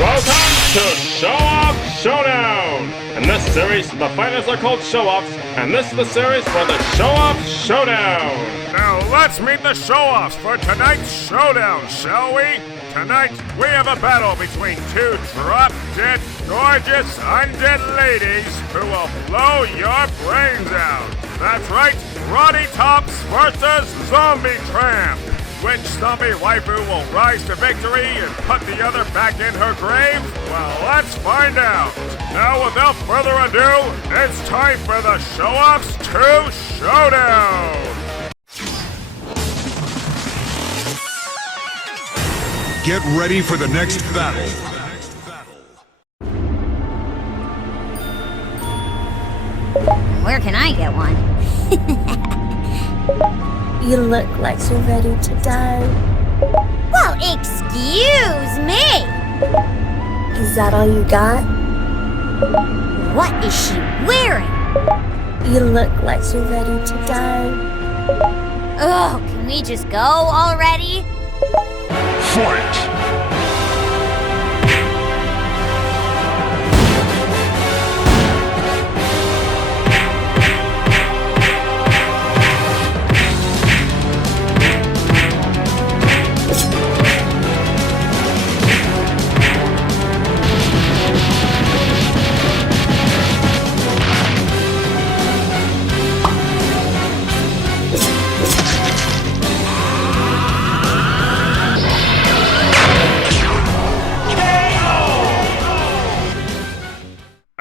Welcome to Show-Off Showdown! In this series, the fighters are called Show-Offs, and this is the series for the Show-Off Showdown! Now let's meet the Show-Offs for tonight's showdown, shall we? Tonight, we have a battle between two drop-dead, gorgeous, undead ladies who will blow your brains out. That's right, Rottytops versus Zombie Tramp. Which zombie waifu will rise to victory and put the other back in her grave? Well, let's find out. Now, without further ado, it's time for the Show-Offs 2 Showdown. Get ready for the next battle. Where can I get one? You look like you're ready to die. Well, excuse me! Is that all you got? What is she wearing? You look like you're ready to die. Oh, can we just go already? Fight!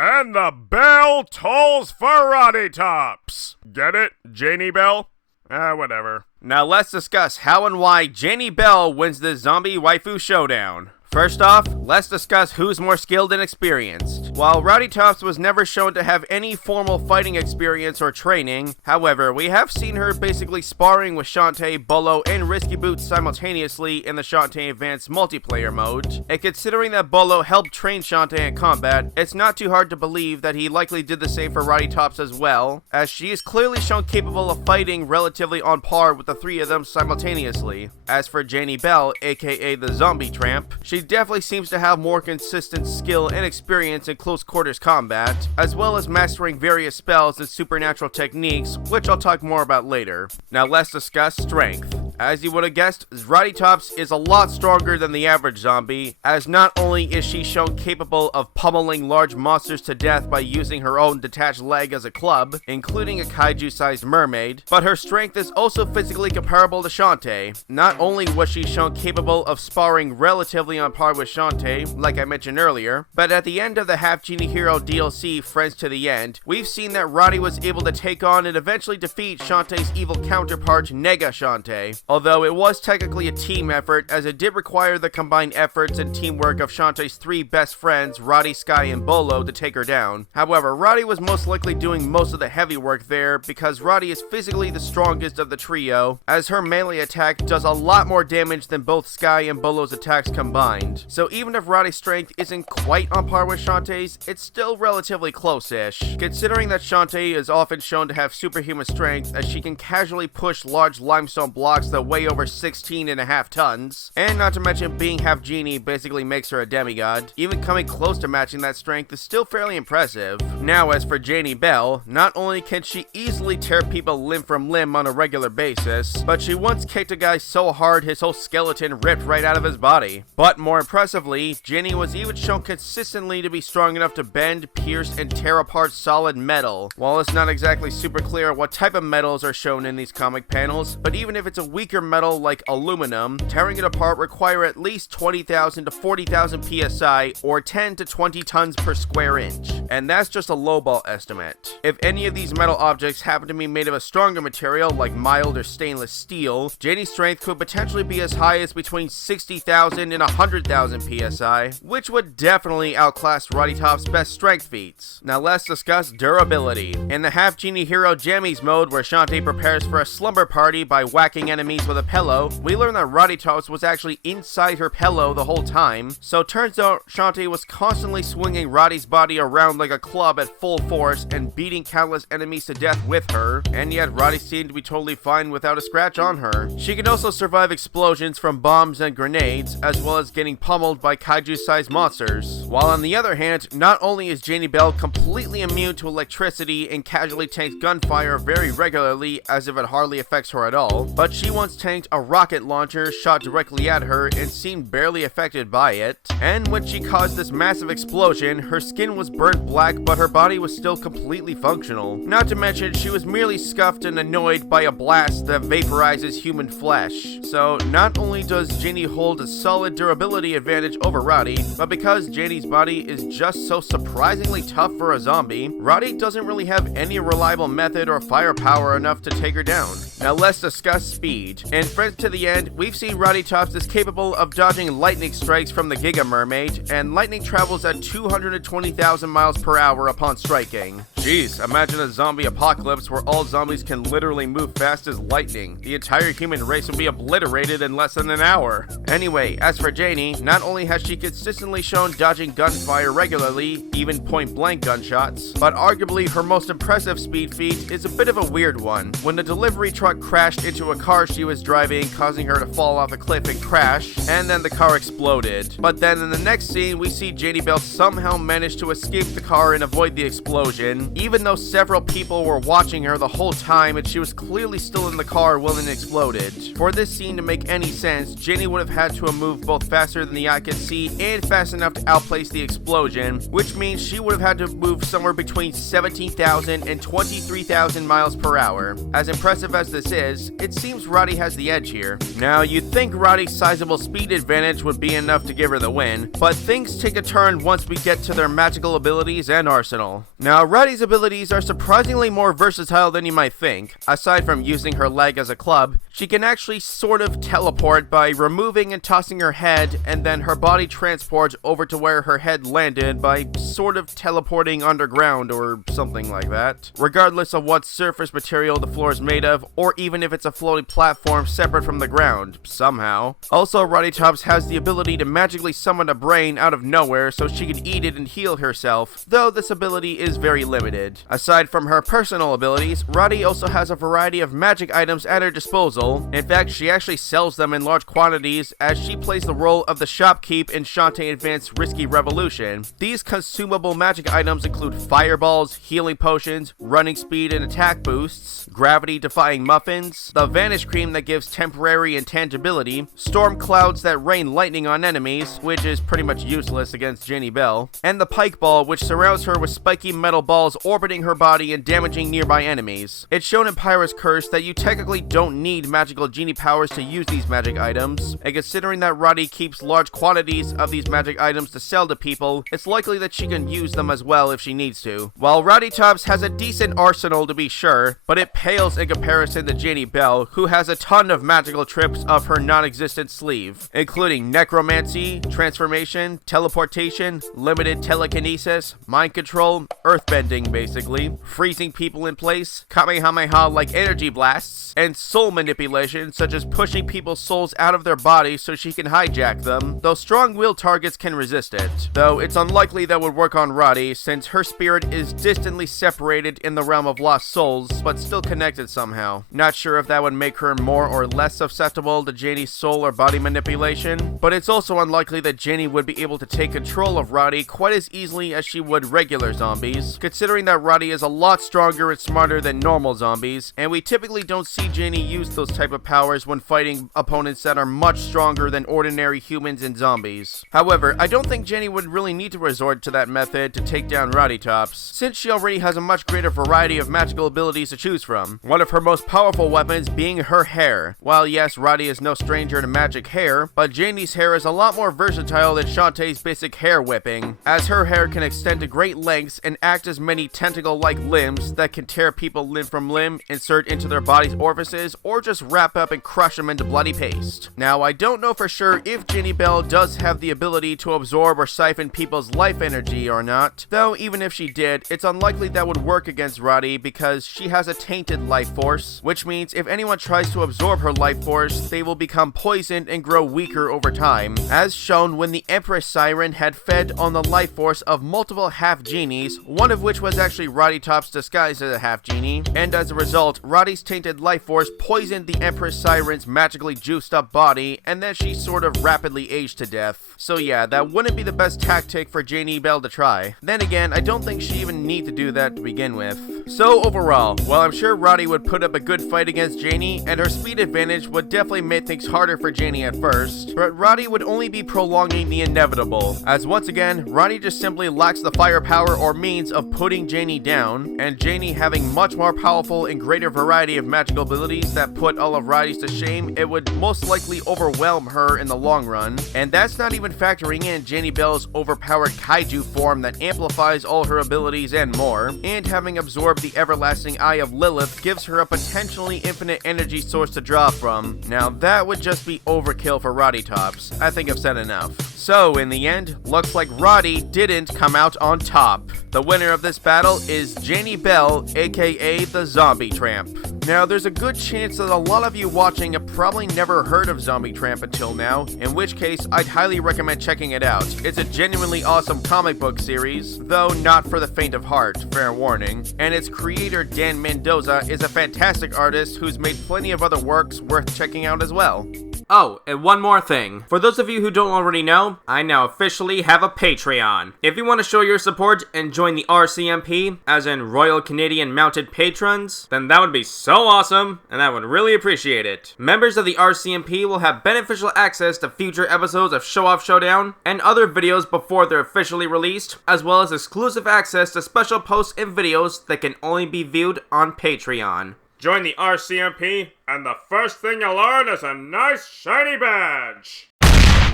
And the bell tolls for Rottytops. Get it, Janey Belle? Whatever. Now let's discuss how and why Janey Belle wins the Zombie Waifu Showdown. First off, let's discuss who's more skilled and experienced. While Rottytops was never shown to have any formal fighting experience or training, however, we have seen her basically sparring with Shantae, Bolo, and Risky Boots simultaneously in the Shantae Advanced multiplayer mode. And considering that Bolo helped train Shantae in combat, it's not too hard to believe that he likely did the same for Rottytops as well, as she is clearly shown capable of fighting relatively on par with the three of them simultaneously. As for Janey Belle, aka the Zombie Tramp, she definitely seems to have more consistent skill and experience in close quarters combat, as well as mastering various spells and supernatural techniques, which I'll talk more about later. Now let's discuss strength. As you would have guessed, Rottytops is a lot stronger than the average zombie, as not only is she shown capable of pummeling large monsters to death by using her own detached leg as a club, including a kaiju-sized mermaid, but her strength is also physically comparable to Shantae. Not only was she shown capable of sparring relatively on par with Shantae, like I mentioned earlier, but at the end of the Half Genie Hero DLC Friends to the End, we've seen that Rotty was able to take on and eventually defeat Shantae's evil counterpart, Nega Shantae. Although it was technically a team effort, as it did require the combined efforts and teamwork of Shantae's three best friends, Roddy, Sky, and Bolo, to take her down. However, Roddy was most likely doing most of the heavy work there, because Roddy is physically the strongest of the trio, as her melee attack does a lot more damage than both Sky and Bolo's attacks combined. So even if Roddy's strength isn't quite on par with Shantae's, it's still relatively close-ish, considering that Shantae is often shown to have superhuman strength, as she can casually push large limestone blocks that weigh over 16.5 tons, and not to mention being half genie basically makes her a demigod. Even coming close to matching that strength is still fairly impressive. Now as for Janey Belle, not only can she easily tear people limb from limb on a regular basis, but she once kicked a guy so hard his whole skeleton ripped right out of his body. But more impressively, Janey was even shown consistently to be strong enough to bend, pierce, and tear apart solid metal. While it's not exactly super clear what type of metals are shown in these comic panels, but even if it's a weaker metal like aluminum, tearing it apart require at least 20,000 to 40,000 psi, or 10 to 20 tons per square inch. And that's just a lowball estimate. If any of these metal objects happen to be made of a stronger material like mild or stainless steel, Janey's strength could potentially be as high as between 60,000 and 100,000 psi, which would definitely outclass Rottytops' best strength feats. Now let's discuss durability. In the Half Genie Hero Jammies mode, where Shantae prepares for a slumber party by whacking enemies knees with a pillow, we learn that Rottytops was actually inside her pillow the whole time. So turns out Shantae was constantly swinging Roddy's body around like a club at full force and beating countless enemies to death with her, and yet Roddy seemed to be totally fine without a scratch on her. She can also survive explosions from bombs and grenades, as well as getting pummeled by kaiju-sized monsters. While on the other hand, not only is Janey Belle completely immune to electricity and casually tanks gunfire very regularly as if it hardly affects her at all, but she once tanked a rocket launcher shot directly at her and seemed barely affected by it. And when she caused this massive explosion, her skin was burnt black, but her body was still completely functional. Not to mention, she was merely scuffed and annoyed by a blast that vaporizes human flesh. So not only does Janey hold a solid durability advantage over Roddy, but because Janey's body is just so surprisingly tough for a zombie, Roddy doesn't really have any reliable method or firepower enough to take her down. Now let's discuss speed. In Friends to the End, we've seen Rottytops is capable of dodging lightning strikes from the Giga Mermaid, and lightning travels at 220,000 miles per hour upon striking. Jeez, imagine a zombie apocalypse where all zombies can literally move fast as lightning. The entire human race would be obliterated in less than an hour. Anyway, as for Janey, not only has she consistently shown dodging gunfire regularly, even point-blank gunshots, but arguably her most impressive speed feat is a bit of a weird one. When the delivery truck crashed into a car she was driving, causing her to fall off a cliff and crash, and then the car exploded. But then in the next scene, we see Janey Belle somehow manage to escape the car and avoid the explosion, even though several people were watching her the whole time and she was clearly still in the car when it exploded. For this scene to make any sense, Janey would have had to have moved both faster than the eye could see and fast enough to outplace the explosion, which means she would have had to move somewhere between 17,000 and 23,000 miles per hour. As impressive as this is, it seems Roddy has the edge here. Now, you'd think Roddy's sizable speed advantage would be enough to give her the win, but things take a turn once we get to their magical abilities and arsenal. Now, Roddy's abilities are surprisingly more versatile than you might think. Aside from using her leg as a club, she can actually sort of teleport by removing and tossing her head, and then her body transports over to where her head landed by sort of teleporting underground or something like that, regardless of what surface material the floor is made of, or even if it's a floating platform separate from the ground, somehow. Also, Rottytops has the ability to magically summon a brain out of nowhere so she can eat it and heal herself, though this ability is very limited. Aside from her personal abilities, Roddy also has a variety of magic items at her disposal. In fact, she actually sells them in large quantities, as she plays the role of the shopkeep in Shantae Advanced Risky Revolution. These consumable magic items include fireballs, healing potions, running speed and attack boosts, gravity-defying muffins, the vanish cream that gives temporary intangibility, storm clouds that rain lightning on enemies, which is pretty much useless against Janey Belle, and the pike ball, which surrounds her with spiky metal balls orbiting her body and damaging nearby enemies. It's shown in Pyra's Curse that you technically don't need magical genie powers to use these magic items, and considering that Roddy keeps large quantities of these magic items to sell to people, it's likely that she can use them as well if she needs to. While Rottytops has a decent arsenal to be sure, but it pales in comparison to Janey Belle, who has a ton of magical tricks up her non-existent sleeve, including necromancy, transformation, teleportation, limited telekinesis, mind control, earthbending basically, freezing people in place, Kamehameha-like energy blasts, and soul manipulation such as pushing people's souls out of their bodies so she can hijack them, though strong-willed targets can resist it. Though it's unlikely that would work on Roddy, since her spirit is distantly separated in the realm of lost souls, but still connected somehow. Not sure if that would make her more or less susceptible to Janey's soul or body manipulation, but it's also unlikely that Janey would be able to take control of Roddy quite as easily as she would regular zombies, considering that Roddy is a lot stronger and smarter than normal zombies, and we typically don't see Janey use those type of powers when fighting opponents that are much stronger than ordinary humans and zombies. However, I don't think Janey would really need to resort to that method to take down Rottytops, since she already has a much greater variety of magical abilities to choose from, one of her most powerful weapons being her hair. While yes, Roddy is no stranger to magic hair, but Janey's hair is a lot more versatile than Shantae's basic hair whipping, as her hair can extend to great lengths and act as many tentacle-like limbs that can tear people limb from limb, insert into their body's orifices, or just wrap up and crush them into bloody paste. Now, I don't know for sure if Janey Belle does have the ability to absorb or siphon people's life energy or not, though even if she did, it's unlikely that would work against Roddy because she has a tainted life force, which means if anyone tries to absorb her life force, they will become poisoned and grow weaker over time, as shown when the Empress Siren had fed on the life force of multiple half-genies, one of which was actually Rottytops disguised as a half-genie, and as a result, Roddy's tainted life force poisoned the Empress Siren's magically juiced up body, and then she sort of rapidly aged to death. So yeah, that wouldn't be the best tactic for Janey Belle to try. Then again, I don't think she even need to do that to begin with. So overall, while I'm sure Roddy would put up a good fight against Janey, and her speed advantage would definitely make things harder for Janey at first, but Roddy would only be prolonging the inevitable, as once again, Roddy just simply lacks the firepower or means of putting Janey down, and Janey having much more powerful and greater variety of magical abilities that put all of Roddy's to shame, it would most likely overwhelm her in the long run, and that's not even factoring in Janey Belle's overpowered kaiju form that amplifies all her abilities and more, and having absorbed the everlasting eye of Lilith gives her a potentially infinite energy source to draw from. Now that would just be overkill for Rottytops. I think I've said enough. So in the end, looks like Roddy didn't come out on top. The winner of this battle is Janey Belle, aka the Zombie Tramp. Now, there's a good chance that a lot of you watching have probably never heard of Zombie Tramp until now, in which case I'd highly recommend checking it out. It's a genuinely awesome comic book series, though not for the faint of heart, fair warning, and its creator Dan Mendoza is a fantastic artist who's made plenty of other works worth checking out as well. Oh, and one more thing. For those of you who don't already know, I now officially have a Patreon. If you want to show your support and join the RCMP, as in Royal Canadian Mounted Patrons, then that would be so awesome, and I would really appreciate it. Members of the RCMP will have beneficial access to future episodes of Show Off Showdown and other videos before they're officially released, as well as exclusive access to special posts and videos that can only be viewed on Patreon. Join the RCMP, and the first thing you'll learn is a nice shiny badge.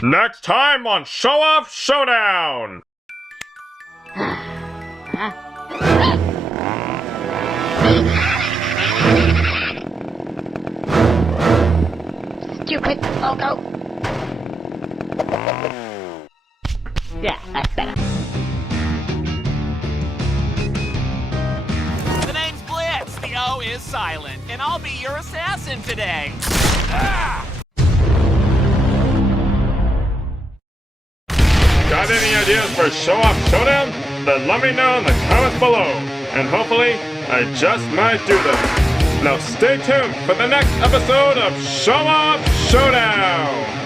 Next time on Show Off Showdown! Stupid logo. Yeah, that's better. The name's Blitz, the O is silent, and I'll be your assassin today. Ah! Got any ideas for Show Off Showdown? Then let me know in the comments below, and hopefully, I just might do them. Now stay tuned for the next episode of Show Off Showdown!